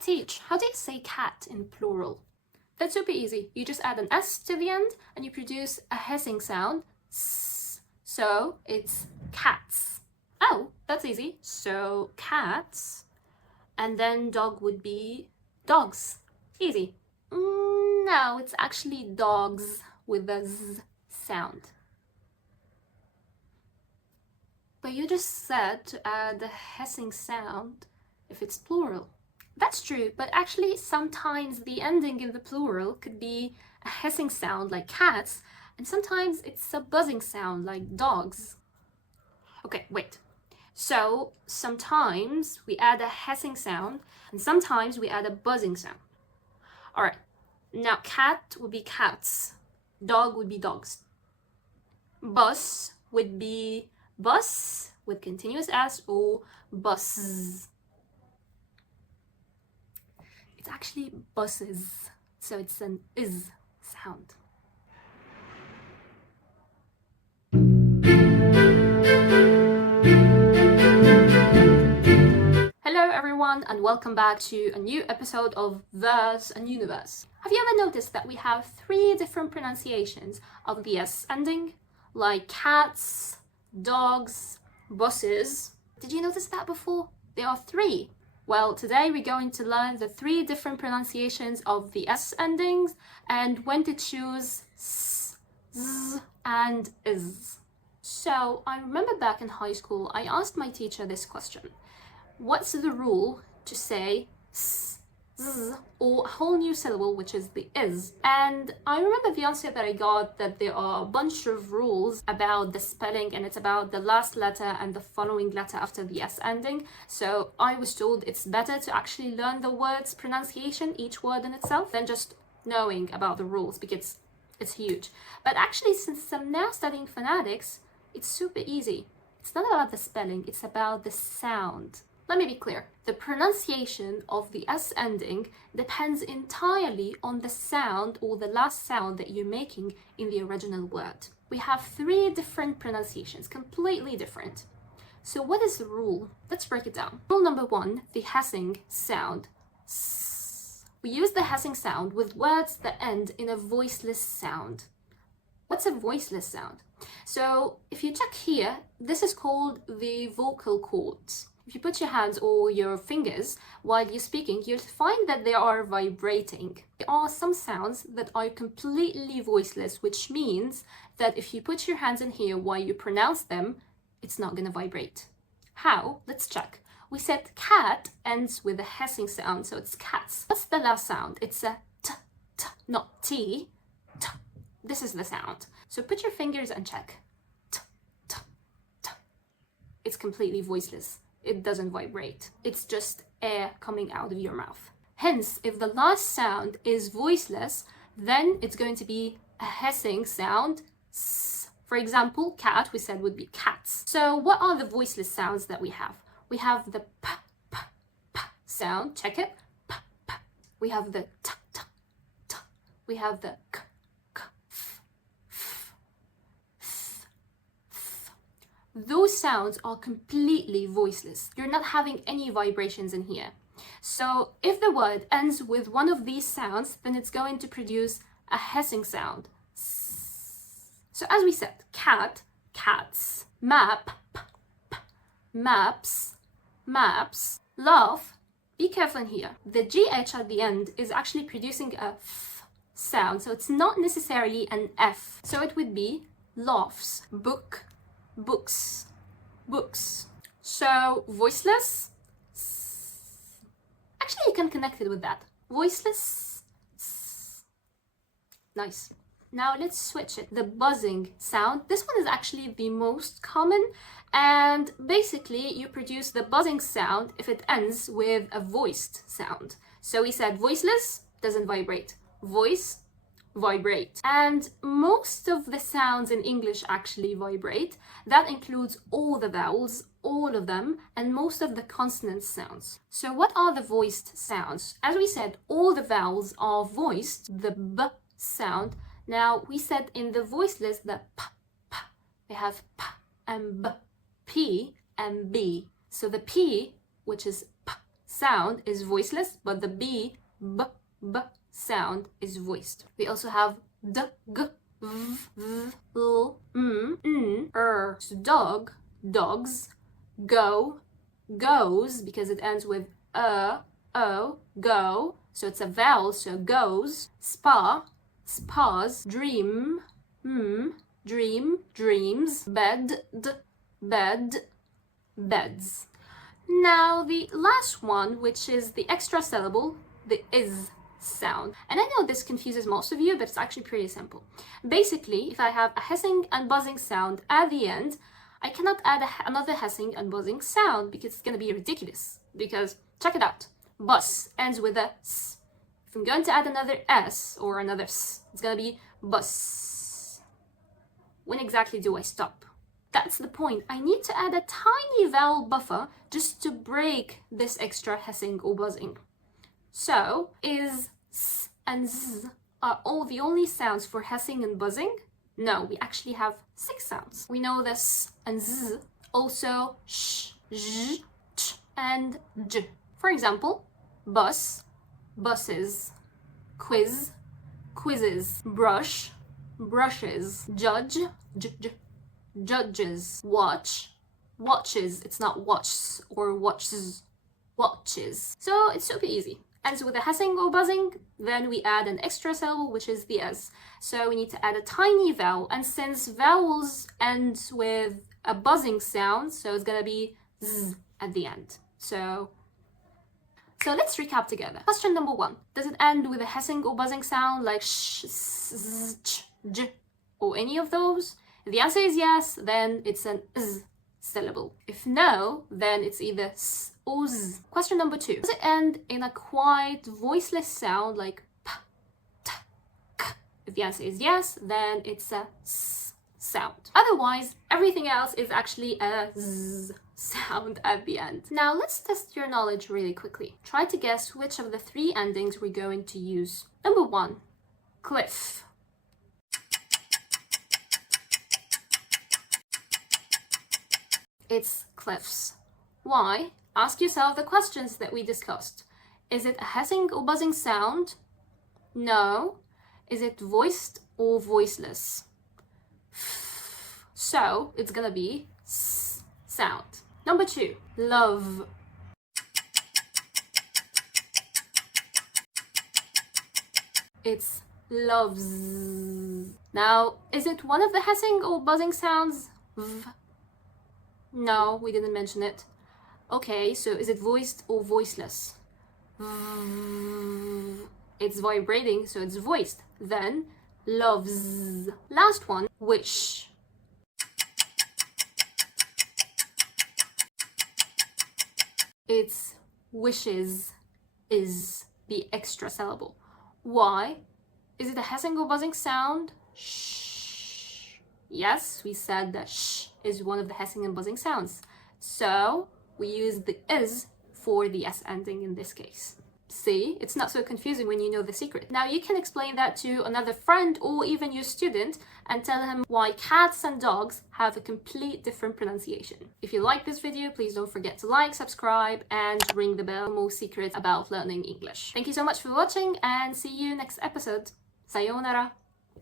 Teach, how do you say cat in plural? That's super easy. You just add an S to the end and you produce a hissing sound. S. So it's cats. Oh, that's easy. So cats. And then dog would be dogs. Easy. No, it's actually dogs with a Z sound. But you just said to add the hissing sound if it's plural. That's true, but actually sometimes the ending in the plural could be a hissing sound like cats, and sometimes it's a buzzing sound like dogs. Okay, wait. So sometimes we add a hissing sound, and sometimes we add a buzzing sound. All right, now cat would be cats, dog would be dogs. Bus would be bus with continuous S or buses. It's actually buses, so it's an is sound. Hello everyone and welcome back to a new episode of Verse and Universe. Have you ever noticed that we have 3 different pronunciations of the S ending? Like cats, dogs, buses. Did you notice that before? There are 3. Well, today we're going to learn the 3 different pronunciations of the S endings and when to choose S, Z, and Is. So, I remember back in high school, I asked my teacher this question. What's the rule to say S, Z, or a whole new syllable, which is the is? And I remember the answer that I got, that there are a bunch of rules about the spelling and it's about the last letter and the following letter after the S ending. So I was told it's better to actually learn the word's pronunciation, each word in itself, than just knowing about the rules because it's huge. But actually, since I'm now studying phonetics, it's super easy. It's not about the spelling, it's about the sound. Let me be clear. The pronunciation of the S ending depends entirely on the sound or the last sound that you're making in the original word. We have 3 different pronunciations, completely different. So what is the rule? Let's break it down. Rule number 1, the hissing sound. S. We use the hissing sound with words that end in a voiceless sound. What's a voiceless sound? So if you check here, this is called the vocal cords. If you put your hands or your fingers while you're speaking, you'll find that they are vibrating. There are some sounds that are completely voiceless, which means that if you put your hands in here while you pronounce them, it's not going to vibrate. How? Let's check. We said cat ends with a hissing sound, so it's cats. What's the last sound? It's a t, t, not t, t. This is the sound. So put your fingers and check. T, t, t. It's completely voiceless. It doesn't vibrate. It's just air coming out of your mouth. Hence, if the last sound is voiceless, then it's going to be a hissing sound. S. For example, cat, we said would be cats. So what are the voiceless sounds that we have? We have the p, p, p sound. Check it. P, p. We have the t, t, t. We have the k, k, f, f, th, th. Those sounds are completely voiceless. You're not having any vibrations in here. So if the word ends with one of these sounds, then it's going to produce a hissing sound. So as we said, cat, cats, map, p, p, maps, maps, laugh. Be careful in here. The GH at the end is actually producing a f sound, so it's not necessarily an F. So it would be laughs, book, books, books. So voiceless. Actually, you can connect it with that. Voiceless. Nice. Now let's switch it. The buzzing sound. This one is actually the most common, and basically you produce the buzzing sound if it ends with a voiced sound. So we said voiceless, doesn't vibrate. Voice, vibrate. And most of the sounds in English actually vibrate. That includes all the vowels, all of them, and most of the consonant sounds. So what are the voiced sounds? As we said, all the vowels are voiced, the B sound. Now, we said in the voiceless, the p, p, we have p and b, p and b. So the p, which is p, sound is voiceless, but the b sound is voiced. We also have d, g, v, l, n, So dog, dogs, go, goes, because it ends with o, go. So it's a vowel, so goes. Spa, spas. Dream, dream, dreams. Bed, bed, beds. Now the last one, which is the extra syllable, the is sound. And I know this confuses most of you, but it's actually pretty simple. Basically, if I have a hissing and buzzing sound at the end, I cannot add another hissing and buzzing sound because it's going to be ridiculous. Because, check it out. Bus ends with a s. If I'm going to add another s or another s, it's going to be bus. When exactly do I stop? That's the point. I need to add a tiny vowel buffer just to break this extra hissing or buzzing. So, is, s, and z are all the only sounds for hissing and buzzing? No, we actually have 6 sounds. We know this and z, also sh, j, ch, and j. For example, bus, buses, quiz, quizzes, brush, brushes, judge, judges, watch, watches. It's not watches or watches, watches. So it's super easy. Ends with a hissing or buzzing, then we add an extra syllable, which is the s. So we need to add a tiny vowel, and since vowels end with a buzzing sound, so it's gonna be z at the end. So let's recap together. Question number 1. Does it end with a hissing or buzzing sound like sh, s, ch, j, or any of those? If the answer is yes, then it's an z syllable. If no, then it's either s or z. Question number 2. Does it end in a quiet, voiceless sound like p, t, k? If the answer is yes, then it's a s sound. Otherwise, everything else is actually a z sound at the end. Now let's test your knowledge really quickly. Try to guess which of the 3 endings we're going to use. Number 1, cliff. It's cliffs. Why? Ask yourself the questions that we discussed. Is it a hissing or buzzing sound? No. Is it voiced or voiceless? So it's gonna be s sound. Number 2, love. It's loves. Now, is it one of the hissing or buzzing sounds? V. No, we didn't mention it. Okay, so is it voiced or voiceless? It's vibrating, so it's voiced. Then, loves. Last one, wish. It's wishes is the extra syllable. Why? Is it a hissing or buzzing sound? Shh. Yes, we said that sh is one of the hissing and buzzing sounds. So we use the is for the s ending in this case. See, it's not so confusing when you know the secret. Now you can explain that to another friend or even your student and tell him why cats and dogs have a complete different pronunciation. If you like this video, please don't forget to like, subscribe, and ring the bell for more secrets about learning English. Thank you so much for watching and see you next episode. Sayonara!